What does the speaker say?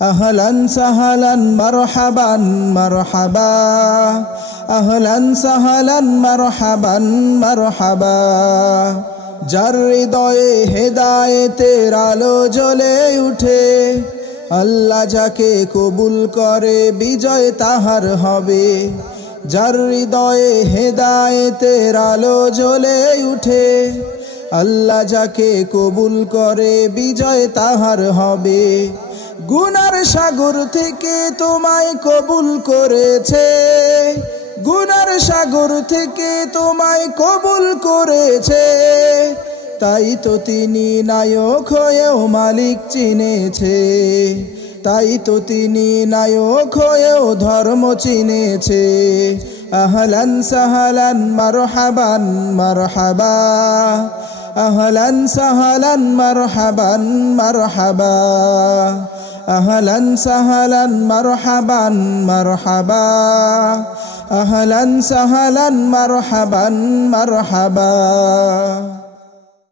আহলান সাহলান মারহাবান মারহাবা, আহলান সাহলান মারহাবান মারহাবা। যার হৃদয়ে হেদায়েতের আলো জ্বলে উঠে, আল্লাহ যাকে কবুল করে বিজয় তাহার হবে। যার হৃদয়ে হেদায়েতের আলো জ্বলে উঠে, আল্লাহ যাকে কবুল করে বিজয় তাহার হবে। গুনার সাগর থেকে তোমায় কবুল করেছে, গুনার সাগর থেকে তোমায় কবুল করেছে। তাই তো তিনি নায়ক হয়েও মালিক চিনেছে, তাই তো তিনি নায়ক হয়েও ধর্ম চিনেছে। আহলান সাহলান মারহাবান মারহাবা, আহলান সাহলান মারহাবান মারহাবা, আহলান সাহলান মারহাবান মারহাবা, আহলান সাহলান মারহাবান মারহাবা।